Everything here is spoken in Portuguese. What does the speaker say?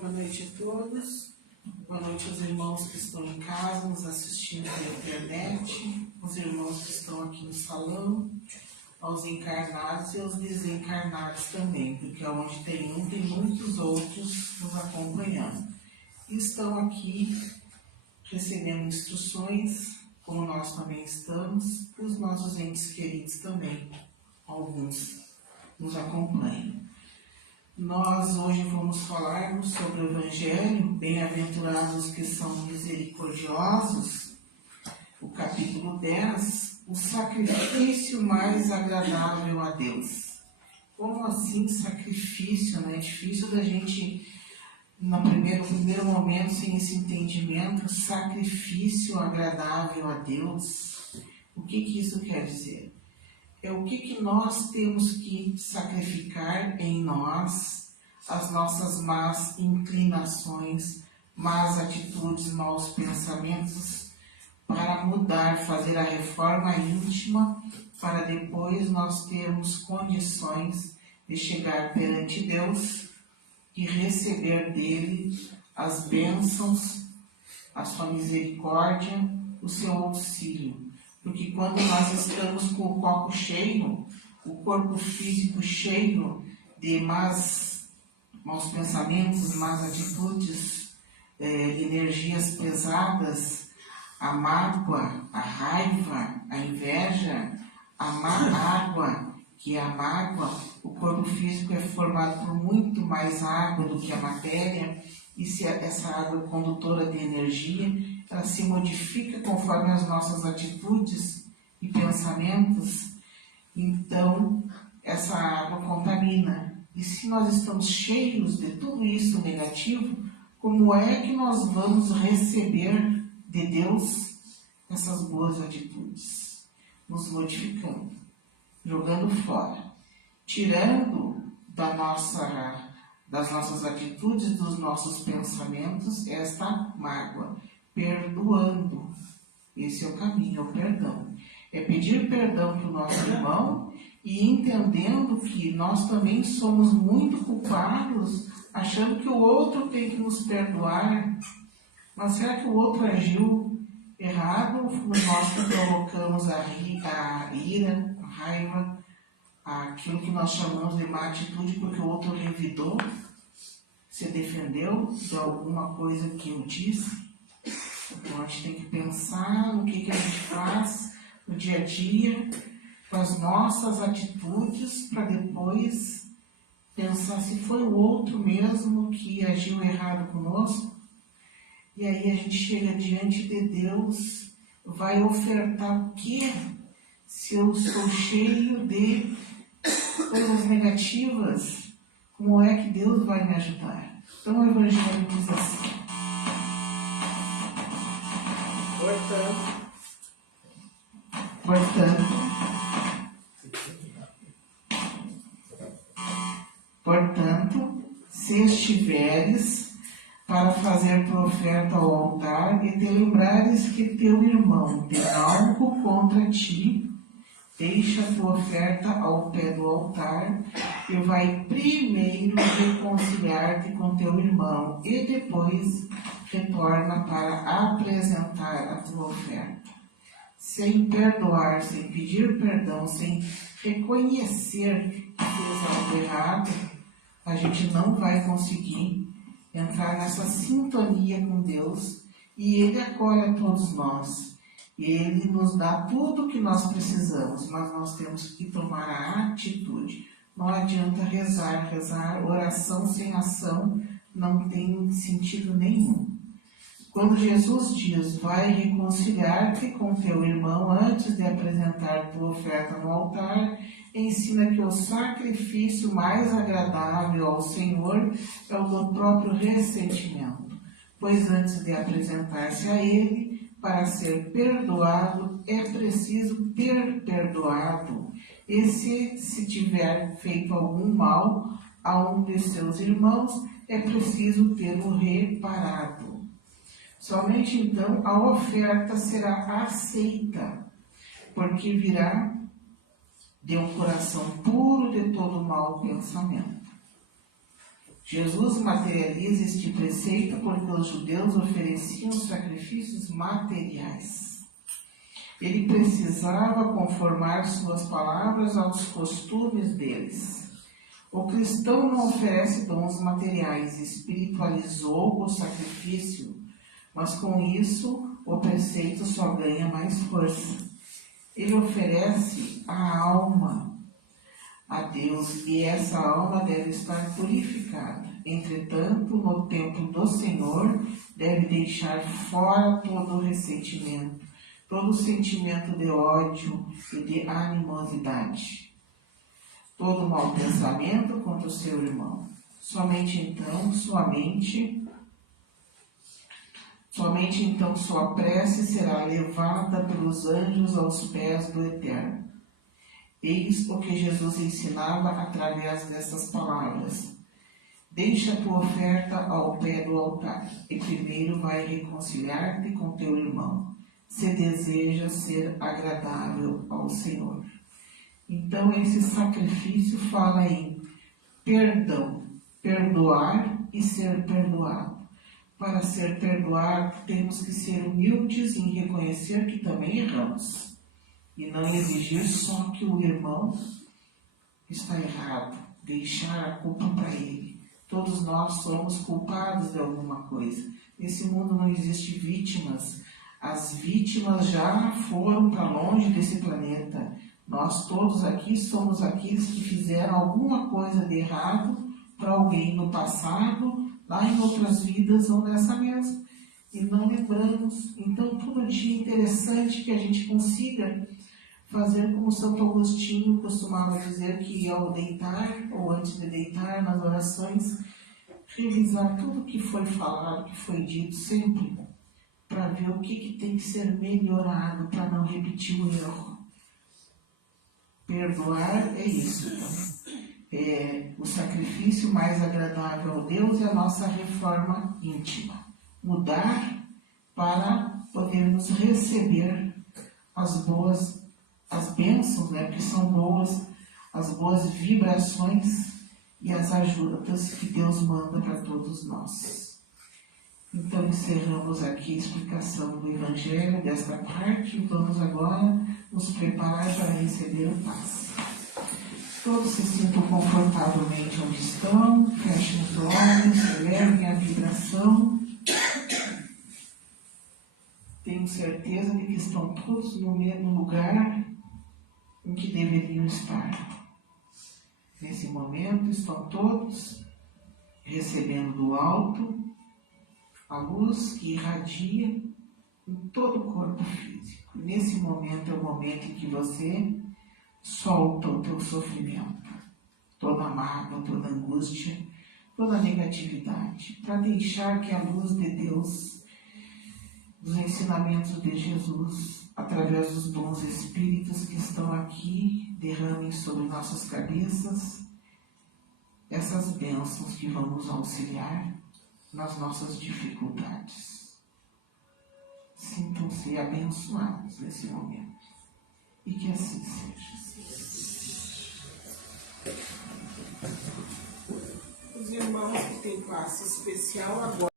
Boa noite a todos. Boa noite aos irmãos que estão em casa, nos assistindo pela internet, os irmãos que estão aqui no salão, aos encarnados e aos desencarnados também, porque onde tem um, tem muitos outros nos acompanhando. E estão aqui recebendo instruções, como nós também estamos, e os nossos entes queridos também, alguns nos acompanham. Nós hoje vamos falar sobre o Evangelho, bem-aventurados que são misericordiosos, o capítulo 10, o sacrifício mais agradável a Deus. Como assim sacrifício, né? É difícil da gente, no primeiro momento, sem esse entendimento, sacrifício agradável a Deus. O que isso quer dizer? É o que nós temos que sacrificar em nós, as nossas más inclinações, más atitudes, maus pensamentos, para mudar, fazer a reforma íntima, para depois nós termos condições de chegar perante Deus e receber dele as bênçãos, a sua misericórdia, o seu auxílio. Porque quando nós estamos com o copo cheio, o corpo físico cheio de maus pensamentos, más atitudes, energias pesadas, a mágoa, a raiva, a inveja, a má água, que é a mágoa, o corpo físico é formado por muito mais água do que a matéria, e se essa água é condutora de energia, ela se modifica conforme as nossas atitudes e pensamentos, então essa água contamina. E se nós estamos cheios de tudo isso negativo, como é que nós vamos receber de Deus essas boas atitudes? Nos modificando, jogando fora, tirando das nossas atitudes, dos nossos pensamentos, esta mágoa. Perdoando. Esse é o caminho, é o perdão. É pedir perdão para o nosso irmão e entendendo que nós também somos muito culpados, achando que o outro tem que nos perdoar. Mas será que o outro agiu errado? Nós que provocamos a ira, a raiva, aquilo que nós chamamos de má atitude porque o outro revidou, se defendeu de alguma coisa que eu disse. Então a gente tem que pensar no que a gente faz no dia a dia, com as nossas atitudes, para depois pensar se foi o outro mesmo que agiu errado conosco. E aí a gente chega diante de Deus, vai ofertar o quê? Se eu sou cheio de coisas negativas, como é que Deus vai me ajudar? Então o Evangelho diz assim: Portanto, se estiveres para fazer tua oferta ao altar e te lembrares que teu irmão tem algo contra ti, deixa a tua oferta ao pé do altar e vai primeiro reconciliar-te com teu irmão e depois retorna para apresentar a tua oferta. Sem perdoar, sem pedir perdão, sem reconhecer que fez algo errado, a gente não vai conseguir entrar nessa sintonia com Deus e Ele acolhe a todos nós. Ele nos dá tudo o que nós precisamos, mas nós temos que tomar a atitude. Não adianta rezar, oração sem ação não tem sentido nenhum. Quando Jesus diz, vai reconciliar-te com teu irmão antes de apresentar tua oferta no altar, ensina que o sacrifício mais agradável ao Senhor é o do próprio ressentimento, pois antes de apresentar-se a Ele, para ser perdoado, é preciso ter perdoado, e se tiver feito algum mal a um de seus irmãos, é preciso tê-lo reparado. Somente então a oferta será aceita, porque virá de um coração puro de todo mau pensamento. Jesus materializa este preceito porque os judeus ofereciam sacrifícios materiais. Ele precisava conformar suas palavras aos costumes deles. O cristão não oferece dons materiais, espiritualizou o sacrifício, mas com isso o preceito só ganha mais força. Ele oferece a alma a Deus e essa alma deve estar purificada. Entretanto, no templo do Senhor, deve deixar fora todo o ressentimento, todo o sentimento de ódio e de animosidade, todo mau pensamento contra o seu irmão. Somente então sua prece será levada pelos anjos aos pés do Eterno. Eis o que Jesus ensinava através dessas palavras. Deixa a tua oferta ao pé do altar e primeiro vai reconciliar-te com teu irmão, se deseja ser agradável ao Senhor. Então esse sacrifício fala em perdão, perdoar e ser perdoado. Para ser perdoado, temos que ser humildes em reconhecer que também erramos. E não exigir só que o irmão está errado, deixar a culpa para ele. Todos nós somos culpados de alguma coisa. Nesse mundo não existe vítimas. As vítimas já foram para longe desse planeta. Nós todos aqui somos aqueles que fizeram alguma coisa de errado para alguém no passado, lá em outras vidas ou nessa mesma. E não lembramos. Então, todo dia interessante que a gente consiga fazer como Santo Agostinho costumava dizer, que ao deitar ou antes de deitar nas orações, revisar tudo o que foi falado, que foi dito, sempre para ver o que tem que ser melhorado para não repetir o erro. Perdoar é isso. É o sacrifício mais agradável ao Deus e a nossa reforma íntima. Mudar para podermos receber as bênçãos, né? Porque são boas, as boas vibrações e as ajudas que Deus manda para todos nós. Então, encerramos aqui a explicação do Evangelho desta parte e vamos agora nos preparar para receber o passe. Todos se sintam confortavelmente onde estão, fechem os olhos, elevem a vibração. Tenho certeza de que estão todos no mesmo lugar em que deveriam estar. Nesse momento estão todos recebendo do alto a luz que irradia em todo o corpo físico. Nesse momento é o momento em que você solta o teu sofrimento, toda a mágoa, toda a angústia, toda a negatividade, para deixar que a luz de Deus, dos ensinamentos de Jesus, através dos bons espíritos que estão aqui, derramem sobre nossas cabeças essas bênçãos que vão nos auxiliar nas nossas dificuldades. Sintam-se abençoados nesse momento. E que assim seja. Os irmãos que têm classe especial agora.